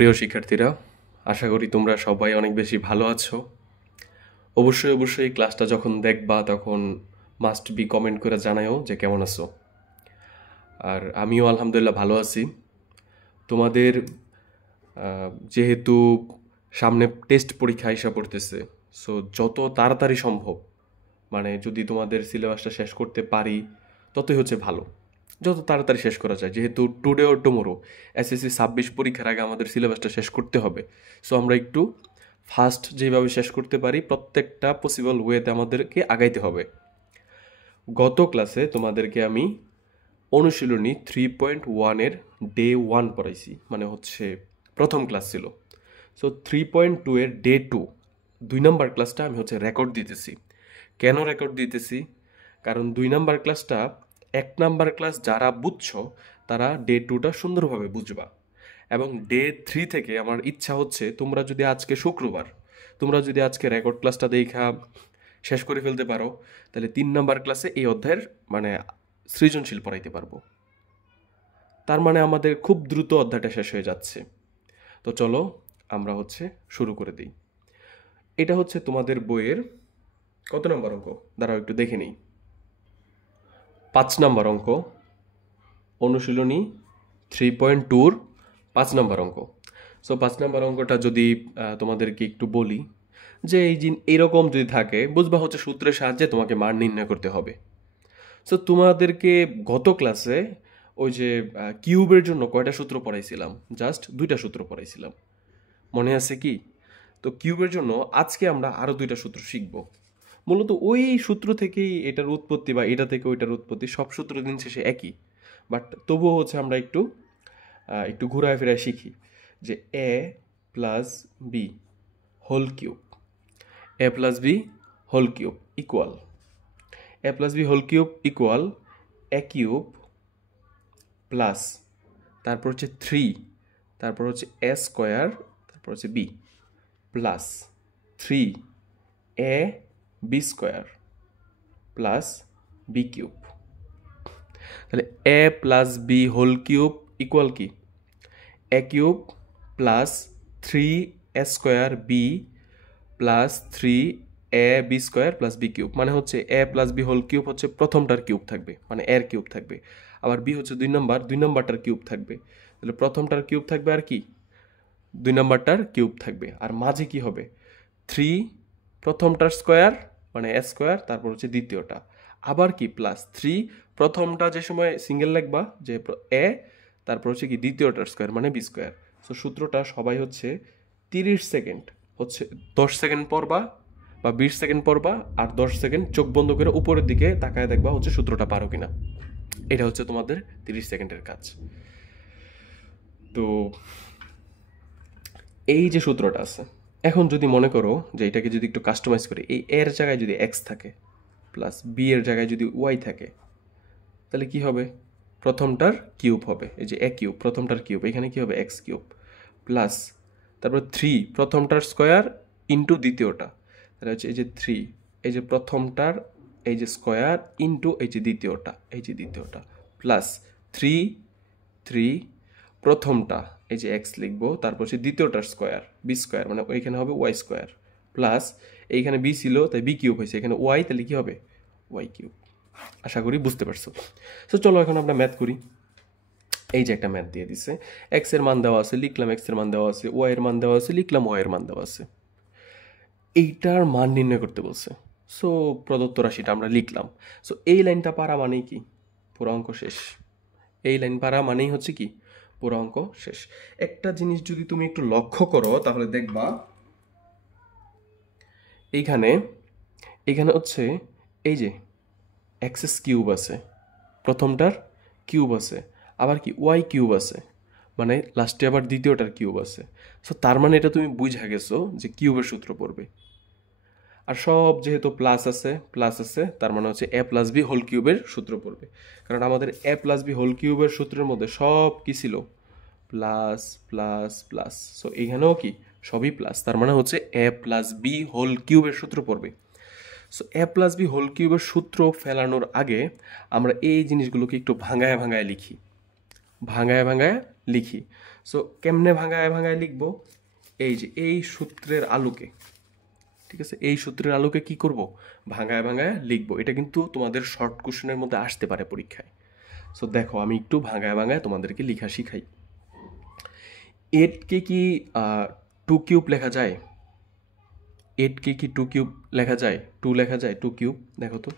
প্রিয় শিক্ষার্থীরা, আশা করি তোমরা সবাই অনেক বেশি ভালো আছো। অবশ্যই এই ক্লাসটা যখন দেখবা তখন মাস্ট বি কমেন্ট করে জানাও যে কেমন আছো। আর আমিও আলহামদুলিল্লাহ ভালো আছি। তোমাদের যেহেতু সামনে টেস্ট পরীক্ষা আইসা পড়তেছে, সো যত তাড়াতাড়ি সম্ভব মানে যদি তোমাদের সিলেবাসটা শেষ করতে পারি ততই হচ্ছে ভালো। যত তাড়াতাড়ি শেষ করা যায়, যেহেতু টুডে অর টুমোরো এসএসসি 26 পরীক্ষার আগে আমাদের সিলেবাসটা শেষ করতে হবে। সো আমরা একটু ফাস্ট যেভাবে শেষ করতে পারি প্রত্যেকটা পসিবল ওয়েতে আমাদেরকে আগাইতে হবে। গত ক্লাসে তোমাদেরকে আমি অনুশীলনী 3.1-এর ডে 1 পড়াইছি, মানে হচ্ছে প্রথম ক্লাস ছিল। সো 3.2-এর ডে 2 নম্বর ক্লাসটা আমি হচ্ছে রেকর্ড দিতেছি। কেন রেকর্ড দিতেছি? কারণ 2 নম্বর ক্লাসটা 1 নম্বর ক্লাস যারা বুঝছো তারা ডে 2টা সুন্দরভাবে বুঝবা, এবং ডে 3 থেকে আমার ইচ্ছা হচ্ছে তোমরা যদি আজকে শুক্রবার তোমরা যদি আজকে রেকর্ড ক্লাসটা দেখা শেষ করে ফেলতে পারো, তাহলে 3 নম্বর ক্লাসে এই অধ্যায়ের মানে সৃজনশীল পড়াইতে পারবো। তার মানে আমাদের খুব দ্রুত অধ্যায়টা শেষ হয়ে যাচ্ছে। তো চলো আমরা হচ্ছে শুরু করে দিই। এটা হচ্ছে তোমাদের বইয়ের কত নম্বর অঙ্ক, দাঁড়াও একটু দেখে নিই। 5 নম্বর অঙ্ক, অনুশীলনী 3.2-র 5 নম্বর অঙ্ক। সো 5 নম্বর অঙ্কটা যদি তোমাদেরকে একটু বলি যে এইরকম যদি থাকে, বুঝবা হচ্ছে সূত্রের সাহায্যে তোমাকে মান নির্ণয় করতে হবে। সো তোমাদেরকে গত ক্লাসে ওই যে কিউবের জন্য কয়টা সূত্র পড়াইছিলাম? জাস্ট 2টা সূত্র পড়াইছিলাম, মনে আছে কি? তো কিউবের জন্য আজকে আমরা আরও 2টা সূত্র শিখব। মূলত ওই সূত্র থেকেই এটার উৎপত্তি, বা এটা থেকে ওইটার উৎপত্তি, সব সূত্র দিন শেষে একই, বাট তবুও হচ্ছে আমরা একটু ঘুরায় ফিরায় শিখি যে a plus b whole cube, a plus b whole cube equal, a plus b whole cube equal a cube plus তারপর হচ্ছে 3, তারপর হচ্ছে এ স্কোয়ার, তারপর হচ্ছে বি প্লাস 3 এ b square plus b cube. তাহলে a plus b whole cube equal কি? A cube plus 3 a square b plus 3 A b square plus b cube, মানে হচ্ছে a plus b whole cube হচ্ছে প্রথমটার cube থাকবে, মানে এর cube থাকবে, আবার বি হচ্ছে 2 নম্বরটার কিউব থাকবে। তাহলে প্রথমটার কিউব থাকবে আর কি 2 নম্বরটার কিউব থাকবে, আর মাঝে কি হবে 3 প্রথমটার স্কোয়ার মানে এ স্কোয়ার, তারপর হচ্ছে দ্বিতীয়টা আবার কি প্লাস 3 প্রথমটা যে সময় সিঙ্গেল লিখবা যে এ, তারপর হচ্ছে কি দ্বিতীয়টার স্কোয়ার মানে বি স্কোয়ার। সো সূত্রটা সবাই হচ্ছে 30 সেকেন্ড হচ্ছে 10 সেকেন্ড পড়বা বা 20 সেকেন্ড পড়বা, আর 10 সেকেন্ড চোখ বন্ধ করে উপরের দিকে তাকায় দেখবা হচ্ছে সূত্রটা পারো কিনা। এটা হচ্ছে তোমাদের 30 সেকেন্ডের কাজ। তো এই যে সূত্রটা আছে, এখন যদি মনে করো যে এটাকে যদি একটু কাস্টমাইজ করি, এই এর জায়গায় যদি এক্স থাকে প্লাস বি এর জায়গায় যদি ওয়াই থাকে, তাহলে কি হবে? প্রথমটার কিউব হবে, এই যে এ কিউব প্রথমটার কিউব, এখানে কি হবে এক্স কিউব প্লাস তারপর 3 প্রথমটার স্কোয়ার ইন্টু দ্বিতীয়টা, তাহলে হচ্ছে এই যে 3 এই যে প্রথমটার এই যে স্কোয়ার ইন্টু এই যে দ্বিতীয়টা প্লাস 3 প্রথমটা এই যে এক্স লিখবো, তারপর হচ্ছে দ্বিতীয়টার স্কোয়ার বি স্কোয়ার মানে ওইখানে হবে ওয়াই স্কোয়ার প্লাস এইখানে বি ছিল তাই বি কিউব হয়েছে, এখানে ওয়াই তাহলে কি হবে ওয়াই কিউব। আশা করি বুঝতে পারছো। তো চলো এখন আমরা ম্যাথ করি। এই যে একটা ম্যাথ দিয়ে দিছে, এক্স এর মান দেওয়া আছে লিখলাম এক্স এর মান দেওয়া আছে, ওয়াই এর মান দেওয়া আছে লিখলাম ওয়াই এর মান দেওয়া আছে, এইটার মান নির্ণয় করতে বলছে। সো প্রদত্ত রাশিটা আমরা লিখলাম। সো এই লাইনটা পারা মানেই কি পুরো অঙ্ক শেষ। এই লাইন পারা মানেই হচ্ছে কি পুরো অঙ্ক শেষ। একটা জিনিস যদি তুমি একটু লক্ষ্য করো তাহলে দেখবা এইখানে হচ্ছে এই যে এক্সএস কিউব আছে, প্রথমটার কিউব আছে, আবার কি ওয়াই কিউব আছে, মানে লাস্টে আবার দ্বিতীয়টার কিউব আছে। সো তার মানে এটা তুমি বুঝা গেছো যে কিউবের সূত্র পড়বে। আর সব যেহেতু প্লাস আছে তার মানে হচ্ছে এ প্লাস বি হোল কিউবের সূত্র পড়বে, কারণ আমাদের এ প্লাস বি হোল কিউবের সূত্রের মধ্যে সব কি ছিল প্লাস প্লাস প্লাস। সো এইখানেও কি সবই প্লাস, তার মানে হচ্ছে এ প্লাস বি হোল কিউবের সূত্র পড়বে। সো এ প্লাস বি হোল কিউবের সূত্র ফেলানোর আগে আমরা এই জিনিসগুলোকে একটু ভাঙায় লিখি, লিখি। সো কেমনে ভাঙায় ভাঙায় লিখবো, এই যে এই সূত্রের আলোকে, ঠিক আছে, এই সূত্রের আলোকে কি করব, ভাঙায় ভাঙায় লিখবো। এটা কিন্তু তোমাদের শর্ট কোশ্চেনের মধ্যে আসতে পারে পরীক্ষায়। সো দেখো আমি একটু ভাঙায় ভাঙায় তোমাদেরকে লেখা শিখাই। 8কে কি 2 কিউব লেখা যায়? 8কে কি 2 কিউব লেখা যায়? 2 লেখা যায় 2 কিউব? দেখো তো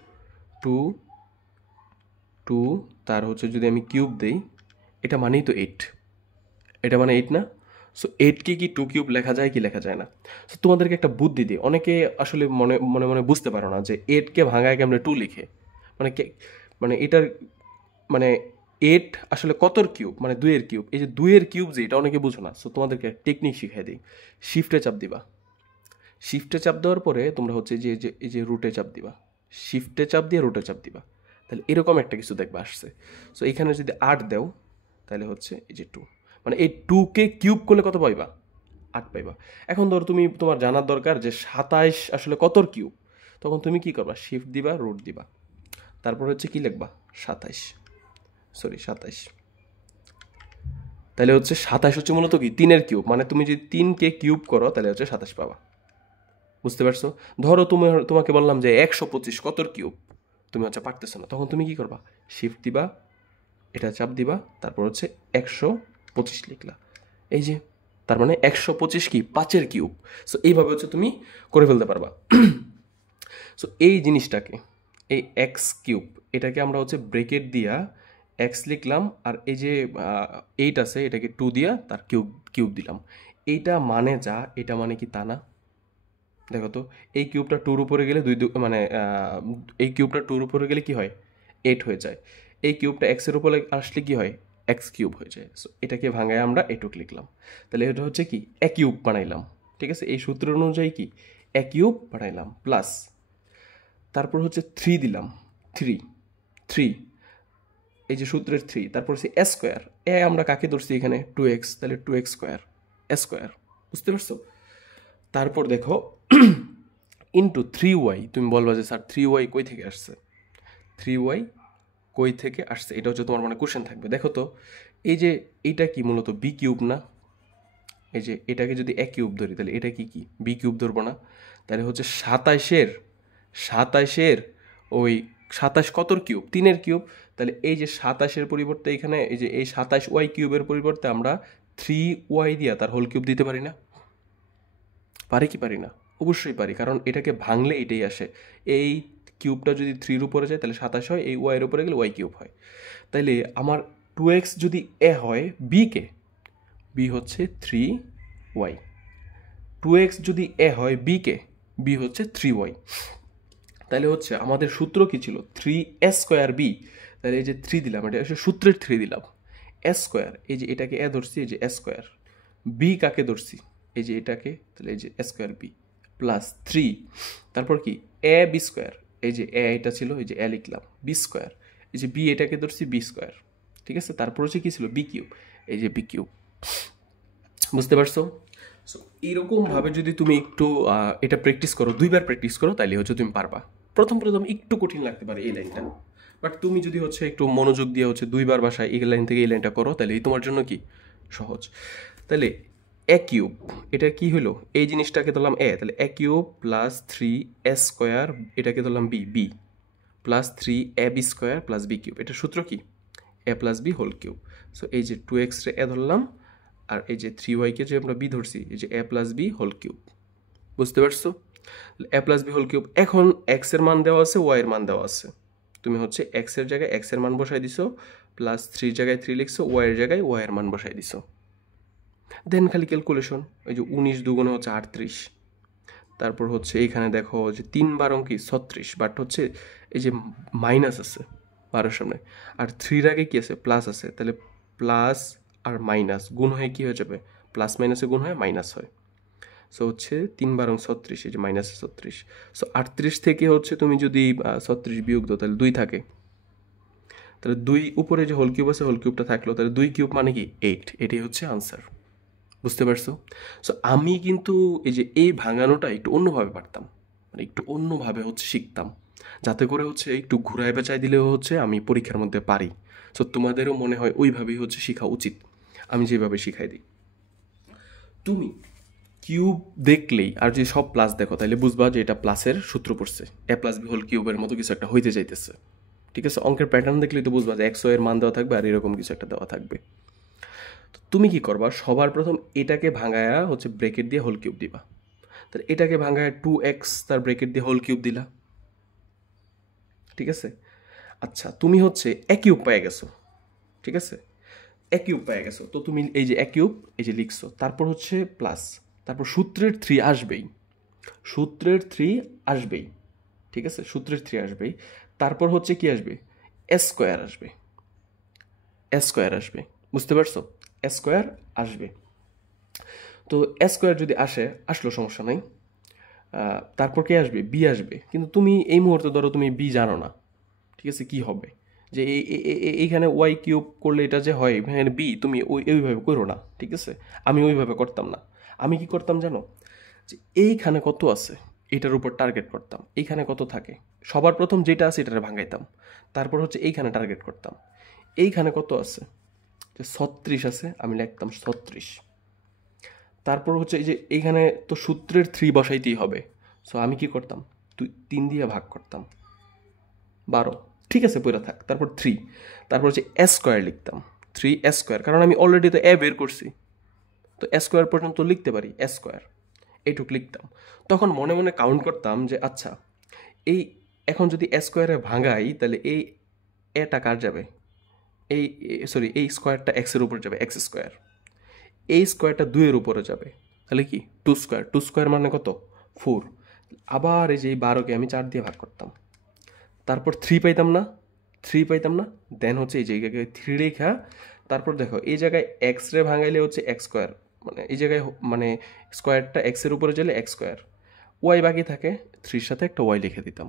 2 2 তার হচ্ছে যদি আমি কিউব দেই, এটা মানেই তো 8, এটা মানে 8 না? সো 8কে কি 2 কিউব লেখা যায় কি লেখা যায় না? সো তোমাদেরকে একটা বুদ্ধি দিই, অনেকে আসলে মনে মনে মনে বুঝতে পারো না যে 8কে ভাঙায় কেমনে 2 লিখে, মানে মানে এটার মানে 8 আসলে কতর কিউব, মানে 2-এর কিউব। এই যে 2-এর কিউব যে, এটা অনেকে বুঝো না। সো তোমাদেরকে টেকনিক শিখাই দিই। শিফটে চাপ দিবা, শিফটে চাপ দেওয়ার পরে তোমরা হচ্ছে এই যে রুটে চাপ দিবা, শিফটে চাপ দিয়ে রুটে চাপ দিবা, তাহলে এরকম একটা কিছু দেখবা আসছে। সো এখানে যদি 8 দাও তাহলে হচ্ছে এই যে 2, মানে এই 2কে কিউব করলে কত পাইবা? 8 পাইবা। এখন ধরো তুমি, তোমার জানার দরকার যে 27 আসলে কতর কিউব, তখন তুমি কি করবা? শিফট দিবা, রুট দিবা, তারপর হচ্ছে কি লিখবা? 27। তাহলে হচ্ছে 27 হচ্ছে মূলত কি 3-এর কিউব, মানে তুমি যদি 3কে কিউব করো তাহলে হচ্ছে 27 পাবা। বুঝতে পারছো? ধরো তোমাকে বললাম যে 125 কতর কিউব, তুমি হচ্ছে পারতেছো না, তখন তুমি কি করবা? শিফট দিবা, এটা চাপ দিবা, তারপর হচ্ছে 125 লিখলা, এই যে, তার মানে 125 কি 5-এর কিউব। সো এইভাবে হচ্ছে তুমি করে ফেলতে পারবা। সো এই জিনিসটাকে, এই এক্স কিউব, এটাকে আমরা হচ্ছে ব্রেকেট দিয়া এক্স লিখলাম, আর এই যে 8 আছে এটাকে 2 দিয়া তার কিউব কিউব দিলাম। এইটা মানে যা, এটা মানে কি তা না? দেখো তো, এই কিউবটা 2-র উপরে গেলে মানে এই কিউবটা 2-র উপরে গেলে কি হয়? 8 হয়ে যায়। এই কিউবটা এক্সের উপরে আসলে কি হয়? এক্স কিউব হয়ে যায়। সো এটাকে ভাঙায় আমরা এটুক লিখলাম, তাহলে এটা হচ্ছে কি এ কিউব বানাইলাম। ঠিক আছে, এই সূত্র অনুযায়ী কি এ কিউব বানাইলাম, প্লাস তারপর হচ্ছে 3 দিলাম, 3 এই যে সূত্রের 3, তারপর হচ্ছে এ স্কোয়ার, এ আমরা কাকে ধরছি এখানে? 2x, তাহলে 2x স্কোয়ার, এ স্কোয়ার। বুঝতে পারছো? তারপর দেখো ইন্টু 3y, তুমি বলবা যে স্যার 3y কই থেকে আসছে, 3y কই থেকে আসছে, এটা হচ্ছে তোমার মানে কোশ্চেন থাকবে। দেখো তো, এই যে এইটা কি মূলত বি কিউব না? এই যে এটাকে যদি এ কিউব ধরি তাহলে এটা কি কি বি কিউব ধরবো না? তাহলে হচ্ছে 27-এর ওই 27 কতর কিউব? 3-এর কিউব। তাহলে এই যে 27-এর পরিবর্তে এখানে এই যে এই 27y কিউবের পরিবর্তে আমরা 3y দিয়া তার হোল কিউব দিতে পারি না? পারি কি পারি না? অবশ্যই পারি, কারণ এটাকে ভাঙলে এটাই আসে। এই কিউবটা যদি 3-র উপরে যায় তাহলে 27 হয়, এই ওয়াইয়ের উপরে গেলে ওয়াই কিউব হয়। তাইলে আমার 2x যদি এ হয়, বি হচ্ছে 3y। 2x যদি এ হয় বি হচ্ছে 3y। তাহলে হচ্ছে আমাদের সূত্র কি ছিল? 3s square B. তাহলে এই যে 3 দিলাম, এটা হচ্ছে সূত্রের 3 দিলাম, এস স্কোয়ার, এই যে এটাকে এ ধরছি, এই যে এস স্কোয়ার, বি কাকে ধরছি? এই যে এটাকে, তাহলে এই যে এ স্কোয়ার বি প্লাস 3, তারপর কি এ বি স্কোয়ার, এই যে এ এটা ছিল, এই যে এ লিখলাম, বি স্কোয়ার, এই যে বি এটাকে ধরছি বি স্কোয়ার। ঠিক আছে, তারপর হচ্ছে কি ছিল? বি কিউব, এই যে বি কিউব। বুঝতে পারছো? সো এইরকমভাবে যদি তুমি একটু এটা প্র্যাকটিস করো, 2বার প্র্যাকটিস করো, তাহলে হচ্ছে তুমি পারবা। প্রথম একটু কঠিন লাগতে পারে এই লাইনটা, বাট তুমি যদি হচ্ছে একটু মনোযোগ দিয়ে হচ্ছে 2বার বাসায় এই লাইন থেকে এই লাইনটা করো, তাহলে এই তোমার জন্য কি সহজ। তাহলে এ কিউব, এটা কি হলো? এই জিনিসটাকে ধরলাম এ, তাহলে এ কিউব প্লাস 3 স্কোয়ার, এটাকে ধরলাম বি প্লাস 3 এ b square plus b cube. এটা সূত্র কি? A plus b whole cube. So এই যে 2x রে এ ধরলাম, আর এই যে 3y-কে যে আমরা বি ধরছি, এই যে a plus b whole cube. বুঝতে পারছো? এ প্লাস বি হোল কিউব। এখন এক্স এর মান দেওয়া আছে, ওয়াই এর মান দেওয়া আছে, তুমি হচ্ছে এক্স এর জায়গায় এক্স এর মান বসাই দিছো, প্লাস 3 জায়গায় 3 লিখছো, ওয়াই এর জায়গায় ওয়াই এর মান বসাই দিছো। দেন খালি ক্যালকুলেশন, এই যে 19 দুগুণে হচ্ছে 38, তারপর হচ্ছে এইখানে দেখো যে 3 বার অঙ্কি 36, বাট হচ্ছে এই যে মাইনাস আছে 12-এর সামনে, আর 3-র আগে কি আছে? প্লাস আছে, তাহলে প্লাস আর মাইনাস গুণ হয়ে কি হয়ে যাবে? প্লাস মাইনাসে গুণ হয়ে মাইনাস হয়। সো হচ্ছে 3 বার 36, এই যে মাইনাস 36। সো 38 থেকে হচ্ছে তুমি যদি 36 বিয়োগ দাও তাহলে 2 থাকে, তাহলে 2 উপরে যে হোল কিউব আছে, হোল কিউবটা থাকলো, তাহলে 2 কিউব মানে কি 8, এটাই হচ্ছে আনসার। বুঝতে পারছো? সো আমি কিন্তু এই যে এই ভাঙানোটা একটু অন্যভাবে পারতাম, মানে একটু অন্যভাবে হচ্ছে শিখতাম, যাতে করে হচ্ছে একটু ঘুরায় বেচাই দিলেও হচ্ছে আমি পরীক্ষার মধ্যে পারি। সো তোমাদেরও মনে হয় ওইভাবেই হচ্ছে শেখা উচিত। আমি যেভাবে শিখাই দিই। তুমি কিউব দেখলেই আর যদি সব প্লাস দেখো তাহলে বুঝবা যে এটা প্লাসের সূত্র পড়ছে, এ প্লাস বি হোল কিউবের মতো কিছু একটা হইতে চাইতেছে। ঠিক আছে, অঙ্কের প্যাটার্ন দেখলেই তো বুঝবা যে এক্স এর মান দেওয়া থাকবে আর এরকম কিছু একটা দেওয়া থাকবে। তো তুমি কি করবা, সবার প্রথম এটাকে ভাঙায়া হচ্ছে ব্রেকেট দিয়ে হোল কিউব দিবা। তাহলে এটাকে ভাঙায়া 2x তার ব্রেকেট দিয়ে হোল কিউব দিলা। ঠিক আছে, আচ্ছা তুমি হচ্ছে এ কিউব পেয়ে গেছো। ঠিক আছে, এ কিউব পেয়ে গেছো, তো তুমি এই যে এ কিউব এই যে লিখছো, তারপর হচ্ছে প্লাস, তারপর সূত্রের 3 আসবেই, সূত্রের 3 আসবেই। ঠিক আছে, সূত্রের 3 আসবেই। তারপর হচ্ছে কি আসবে, এ স্কোয়ার আসবে, এ স্কোয়ার আসবে, বুঝতে পারছো? এ স্কোয়ার আসবে। তো এ স্কোয়ার যদি আসে, আসলো সমস্যা নাই। তারপর কে আসবে, বি আসবে। কিন্তু তুমি এই মুহূর্তে ধরো তুমি বি জানো না, ঠিক আছে, কি হবে যে এইখানে ওয়াই কিউব করলে এটা যে হয়, এখানে বি তুমি ওইভাবে করো না। ঠিক আছে, আমি ওইভাবে করতাম না। আমি কি করতাম জানো, যে এইখানে কত আছে এটার উপর টার্গেট করতাম, এইখানে কত থাকে সবার প্রথম যেটা আছে এটারে ভাঙাইতাম, তারপর হচ্ছে এইখানে টার্গেট করতাম, এইখানে কত আছে, যে 36 আছে, আমি লিখতাম 36। তারপর হচ্ছে এই যে এইখানে তো সূত্রের 3 বসাইতেই হবে, সো আমি কি করতাম, 3 দিয়ে ভাগ করতাম, 12। ঠিক আছে, পয়রা থাক। তারপর 3, তারপর হচ্ছে এ স্কোয়ার লিখতাম, 3 এ স্কোয়ার, কারণ আমি অলরেডি তো এ বের করছি, তো এ স্কোয়ার পর্যন্ত লিখতে পারি, এ স্কোয়ার এইটুক লিখতাম। তখন মনে মনে কাউন্ট করতাম যে আচ্ছা এই এখন যদি এ স্কোয়ারে ভাঙাই তাহলে এই এটা কার যাবে, এই সরি এই স্কোয়ারটা এক্সের উপর যাবে, এক্স স্কোয়ার। এই স্কোয়ারটা 2-এর উপরে যাবে, তাহলে কি 2 স্কোয়ার, 2 স্কোয়ার মানে কত 4। আবার এই যে এই 12কে আমি 4 দিয়ে ভাগ করতাম, তারপর 3 পাইতাম না, 3 পাইতাম না, দেন হচ্ছে এই জায়গায় 3 রেখা, তারপর দেখো এই জায়গায় এক্স রে ভাঙাইলে হচ্ছে এক্স স্কোয়ার, মানে এই জায়গায় মানে স্কোয়ারটা এক্সের উপরে গেলে এক্স স্কোয়ার, ওয়াই বাকি থাকে, 3-র সাথে একটা ওয়াই লিখে দিতাম।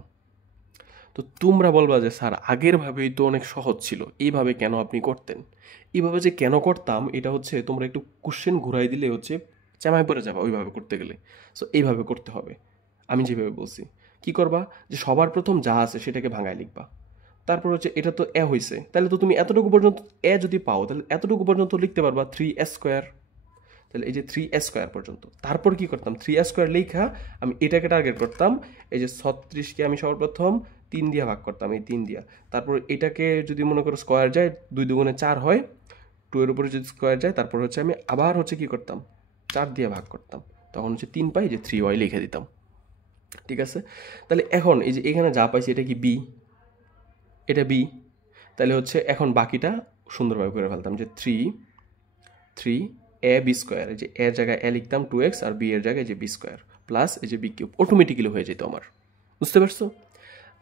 তো তোমরা বলবা যে স্যার আগের ভাবেই তো অনেক সহজ ছিল, এইভাবে কেন আপনি করতেন? এইভাবে যে কেন করতাম এটা হচ্ছে তোমরা একটু কোশ্চেন ঘুরাই দিলে হচ্ছে চামায় পড়ে যাবে ওইভাবে করতে গেলে। সো এইভাবে করতে হবে, আমি যেভাবে বলছি। কি করবা, যে সবার প্রথম যা আছে সেটাকে ভাঙায় লিখবা। তারপর হচ্ছে এটা তো এ হয়েছে, তাহলে তো তুমি এতটুকু পর্যন্ত এ যদি পাও তাহলে এতটুকু পর্যন্ত লিখতে পারবা 3 স্কোয়ার। তাহলে এই যে 3 স্কোয়ার পর্যন্ত, তারপর কি করতাম, 3 স্কোয়ার লেখা আমি এটাকে টার্গেট করতাম, এই যে 36কে আমি সর্বপ্রথম 3 দিয়ে ভাগ করতাম, এই 3 দিয়া। তারপর এটাকে যদি মনে করো স্কোয়ার যায়, 2 দুগুণে 4 হয়, 2 এর উপরে যদি স্কোয়ার যায়, তারপর হচ্ছে আমি আবার হচ্ছে কি করতাম, 4 দিয়ে ভাগ করতাম, তখন হচ্ছে 3 পাই, যে 3y লিখে দিতাম। ঠিক আছে, তাহলে এখন এই যে এখানে যা পাইছি এটা কি বি, এটা বি, তাহলে হচ্ছে এখন বাকিটা সুন্দরভাবে করে ফেলতাম, যে 3 এ বি স্কোয়ার, এই যে এর জায়গায় এ লিখতাম 2x, আর বি এর জায়গায় যে বি স্কোয়ার প্লাস এই যে বি কিউব, অটোমেটিক্যালি হয়ে যেত আমার। বুঝতে পারছো?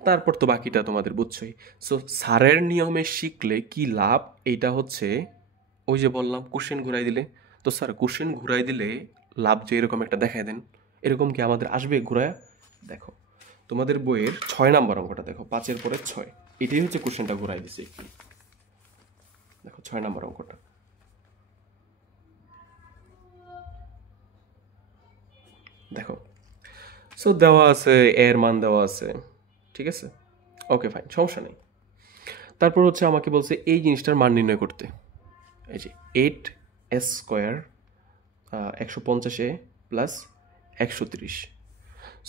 তারপর তো বাকিটা তোমাদের বুঝছোই। সো স্যারের নিয়মে শিখলে কি লাভ, এইটা হচ্ছে ওই যে বললাম কোশ্চেন ঘুরাই দিলে। তো স্যার কোশ্চেন ঘুরাই দিলে লাভ যে এরকম একটা দেখায় দেন, এরকম কি আমাদের আসবে ঘুরায়া? দেখো তোমাদের বইয়ের 6 নাম্বার অঙ্কটা দেখো, 5-এর পরে 6, এটাই হচ্ছে কোশ্চেনটা ঘুরাই দিছে একটু। দেখো 6 নাম্বার অঙ্কটা দেখো। সো দেওয়া আছে, এর মান দেওয়া আছে, ঠিক আছে, ওকে ফাইন, সমস্যা নেই। তারপর হচ্ছে আমাকে বলছে এই জিনিসটার মান নির্ণয় করতে, এই যে 8 স্কোয়ার 150 প্লাস 130।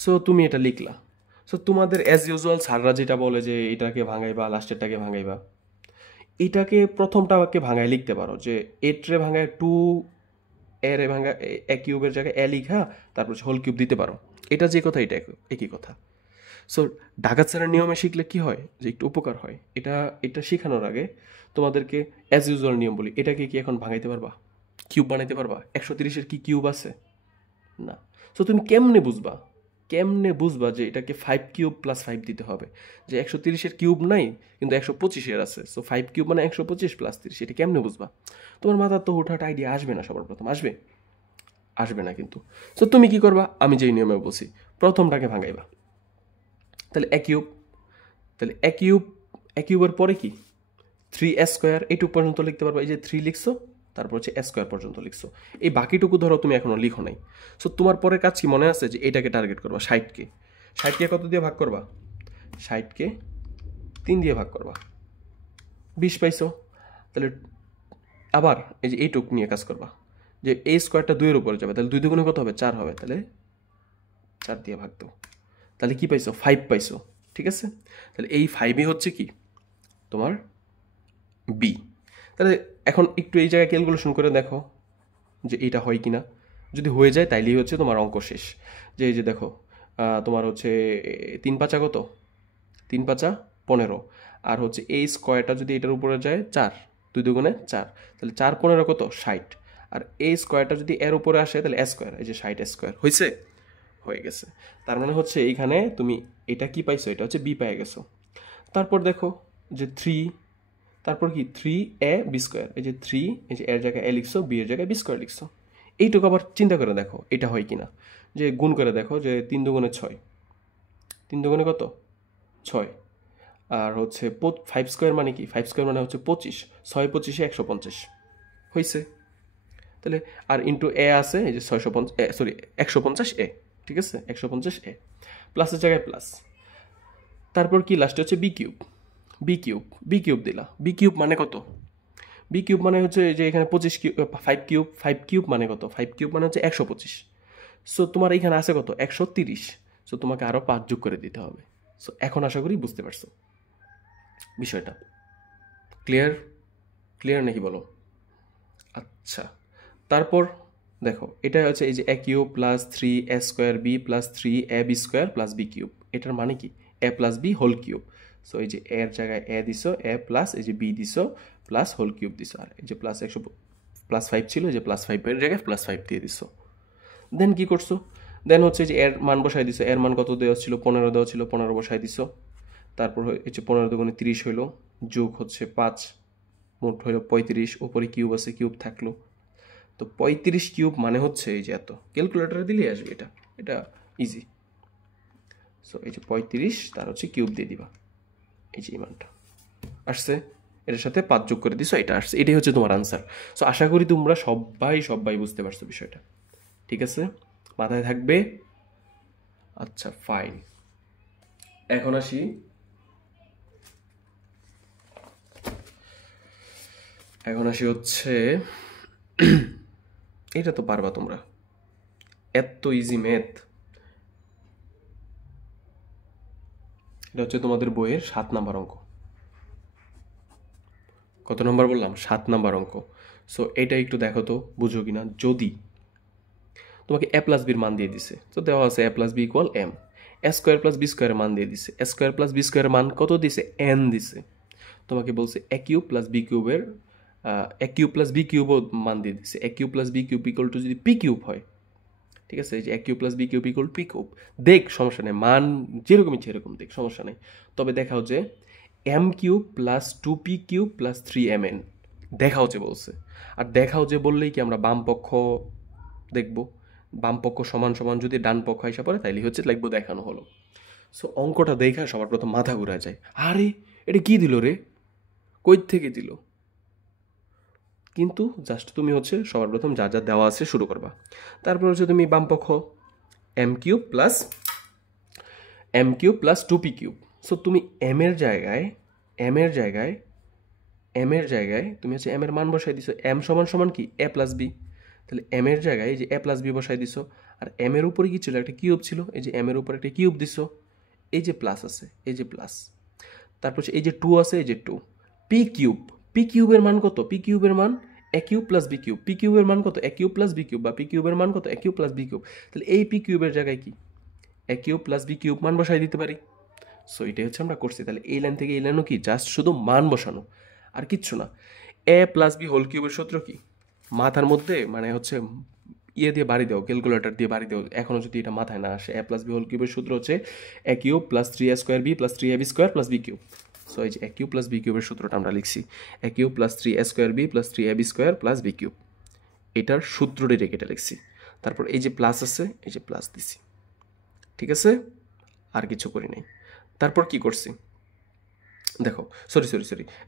সো তুমি এটা লিখলা। সো তোমাদের অ্যাজ ইউজুয়াল স্যাররা যেটা বলে যে এটাকে ভাঙাইবা, লাস্টেরটাকে ভাঙাইবা, এটাকে প্রথমটাকে ভাঙায় লিখতে পারো, যে 8 রে ভাঙায় 2 এর ভাঙা এ কিউবের জায়গায় এ লিখা, তারপর হোল কিউব দিতে পারো। এটা যে কথা এটা একই কথা। সো ডাকাত স্যারের নিয়মে শিখলে কি হয়, যে একটু উপকার হয়। এটা এটা শেখানোর আগে তোমাদেরকে অ্যাজ ইউজুয়াল নিয়ম বলি, এটাকে কি এখন ভাঙাইতে পারবা, কিউব বানাইতে পারবা? 130-এর কি কিউব আছে? না। সো তুমি কেমনে বুঝবা, কেমনে বুঝবা যে এটাকে 5 কিউব প্লাস 5 দিতে হবে, যে 130-এর কিউব নাই কিন্তু 125-এর আছে, সো 5 কিউব মানে 125 প্লাস 30, এটা কেমনে বুঝবা? তোমার মাথার তো হুটহাট আইডিয়া আসবে না, সবার প্রথম আসবে আসবে না কিন্তু। সো তুমি কি করবা, আমি যেই নিয়মে বলছি, প্রথমটাকে ভাঙাইবা। তাহলে এ কিউব, তাহলে এ কিউবের পরে কি 3 স্কোয়ার, এইটুকু পর্যন্ত লিখতে পারবা, এই যে 3 লিখছো, তারপর হচ্ছে স্কোয়ার পর্যন্ত লিখছো, এই বাকিটুকু ধরো তুমি এখনো লিখো নাই। সো তোমার পরে কাজ কি মনে আছে, যে এটাকে টার্গেট করবা 60কে, 60কে কত দিয়ে ভাগ করবা, 60কে 3 দিয়ে ভাগ করবা, 20 পাইছো। তাহলে আবার এই যে এইটুক নিয়ে কাজ করবা, যে এই স্কোয়ারটা 2 এর উপরে যাবে, তাহলে 2 দুগুণে কত হবে? 4 হবে, তাহলে 4 দিয়ে ভাগ দাও। তাহলে কি পাইছো? 5 পাইছো। ঠিক আছে, তাহলে এই 5ই হচ্ছে কি তোমার বি। তাহলে এখন একটু এই জায়গায় ক্যালকুলেশন করে দেখো যে এটা হয় কি না। যদি হয়ে যায় তাইলেই হচ্ছে তোমার অঙ্ক শেষ। যে এই যে দেখো তোমার হচ্ছে 3 পাঁচা কত? 3 পাঁচা 15, আর হচ্ছে এই স্কোয়ারটা যদি এটার উপরে যায় 4, 2 দুগুণে 4, তাহলে 4 15 কত? 60। আর এই স্কোয়ারটা যদি এর উপরে আসে তাহলে স্কোয়ার, এই যে 60 স্কোয়ার হয়েছে, হয়ে গেছে। তার মানে হচ্ছে এইখানে তুমি এটা কি পাইছো? এটা হচ্ছে বি পেয়ে গেছো। তারপর দেখো যে 3, তারপর কি 3a বি স্কোয়ার, এই যে 3, এই যে এর জায়গায় এ লিখছো, বি এর জায়গায় বি স্কোয়ার লিখছো। এইটুকু আবার চিন্তা করে দেখো এটা হয় কিনা, যে গুণ করে দেখো যে 3 দুগুণে 6, 3 দুগুণে কত? 6, আর হচ্ছে 5 স্কোয়ার মানে কি? 5 স্কোয়ার মানে হচ্ছে 25, 6 25 150 হয়েছে। তাহলে আর ইন্টু এ আছে, এই যে 650, সরি 150 এ, ঠিক আছে 150 এ, প্লাসের জায়গায় প্লাস। তারপর কি লাস্টে হচ্ছে B cube, B cube, B cube দিলা। বি কিউব মানে কত? বি কিউব মানে হচ্ছে যে এখানে 25 কিউব, 5 কিউব, 5 কিউব মানে কত? 5 কিউব মানে হচ্ছে 125। সো তোমার এখানে আছে কত? 130। সো তোমাকে আরও 5 যোগ করে দিতে হবে। সো এখন আশা করি বুঝতে পারছো বিষয়টা। ক্লিয়ার? ক্লিয়ার নাকি বলো? আচ্ছা, তারপর দেখো এটা হচ্ছে এই যে a cube plus 3a square b plus 3ab square plus b cube. এটার মানে কি? A plus b whole cube. So এই যে এর জায়গায় এ দিছো, এ প্লাস এই যে বি দিছো, প্লাস হোল কিউব দিছো, আর এই যে প্লাস 100 প্লাস 5 ছিল, এই যে প্লাস 5 এর জায়গায় প্লাস 5 দিয়ে দিছো। দেন কি করছো? দেন হচ্ছে যে এর মান বসাই দিছো। এর মান কত দেওয়া ছিল? 15 দেওয়া ছিল, 15 বসাই দিছো। তারপর হচ্ছে 15 দুগুণে 30 হইলো, যোগ হচ্ছে 5, মোট হইলো 35, উপরে কিউব আছে, কিউব থাকলো। তো 35 কিউব মানে হচ্ছে এই যে এত, ক্যালকুলেটারে দিলেই আসবে এটা, এটা ইজি। সো এই যে 35 তার হচ্ছে কিউব দিয়ে দিবা, এই যে মানটা আসছে, এটার সাথে 5 যোগ করে দিছো, এটা আসছে। এটাই হচ্ছে তোমার আনসার। সো আশা করি তোমরা সবাই বুঝতে পারছো বিষয়টা। ঠিক আছে, মাথায় থাকবে? আচ্ছা ফাইন। এখন আসি হচ্ছে এটা তো পারবা তোমরা, এত ইজি ম্যাথ। এটা হচ্ছে তোমাদের বইয়ের 7 নাম্বার অঙ্ক। কত নম্বর বললাম? 7 নাম্বার অঙ্ক। সো এটা একটু দেখো তো বুঝো কিনা। যদি তোমাকে এ প্লাস বির মান দিয়ে দিছে, তো দেওয়া আছে এ প্লাস বি ইকুয়াল এম, এ স্কোয়ার প্লাস বি স্কোয়ারের মান দিয়ে দিছে, এ স্কোয়ার প্লাস বি স্কোয়ারের মান কত দিছে? এন দিছে। তোমাকে বলছে এ কিউব প্লাস বি কিউবের এ কিউব প্লাস বি কিউবও মান দিয়ে দিছে। A cube plus b cube equal to যদি পি কিউব হয়, ঠিক আছে, এই যে a cube plus b cube equal p cube, দেখ সমস্যা নেই, মান যেরকমই সেরকম দেখ, সমস্যা নেই। তবে দেখাও যে M cube plus 2p cube plus 3mn দেখাও যে বলছে। আর দেখাও যে বললেই কি আমরা বাম পক্ষ দেখব, বাম পক্ষ সমান সমান যদি ডান পক্ষ হিসাব পড়ে তাইলে হচ্ছে লিখবো দেখানো হলো। সো অঙ্কটা দেখা সবার প্রথম মাথা ঘুরে যায়, আরে এটা কি দিল রে, কই থেকে দিল। কিন্তু জাস্ট তুমি হচ্ছে সবার প্রথম যা যা দেওয়া আছে শুরু করবা। তারপর হচ্ছে তুমি বাম পক্ষ M cube plus 2p cube. So তুমি এম এর জায়গায় তুমি হচ্ছে এম এর মান বসাই দিছো। এম সমান সমান কি? A plus B. তাহলে এম এর জায়গায় এই যে এ প্লাস বি বসাই দিছো, আর এম এর উপরে কি ছিল? একটা কিউব ছিল, এই যে এম এর উপরে একটা কিউব দিছো, এই যে প্লাস আছে, এই যে প্লাস, তারপর এই যে 2 আছে, এই যে 2 পি কিউবের মান কত? পি কিউবের মান a cube plus b cube. P কিউবের মান কত? A cube plus b cube, বা পি কিউবের মান কত? A cube plus b cube. তাহলে এই পি কিউবের জায়গায় কি? A cube plus b cube মান বসাই দিতে পারি। সো এটাই হচ্ছে আমরা করছি। তাহলে এই লাইন থেকে এই লাইনও কি? জাস্ট শুধু মান বসানো, আর কিচ্ছু না। এ প্লাস বি হোল কিউবের সূত্র কি? মাথার মধ্যে মানে হচ্ছে দিয়ে বাড়ি দাও, ক্যালকুলেটর দিয়ে বাড়ি দাও, এখনও যদি এটা মাথায় না আসে। এ প্লাস বি হোল কিউবের সূত্র হচ্ছে a cube plus 3a square b plus 3ab square plus b cube. So এই যে এ কিউব প্লাস বি কিউবের সূত্রটা আমরা লিখছি, a cube plus 3a square b plus 3ab square plus b cube. এটার সূত্রটি রেখে এটা লিখছি। তারপর এই যে প্লাস আছে, এই যে প্লাস দিছি, ঠিক আছে, আর কিছু করি নাই। তারপর কি করছি দেখো, সরি,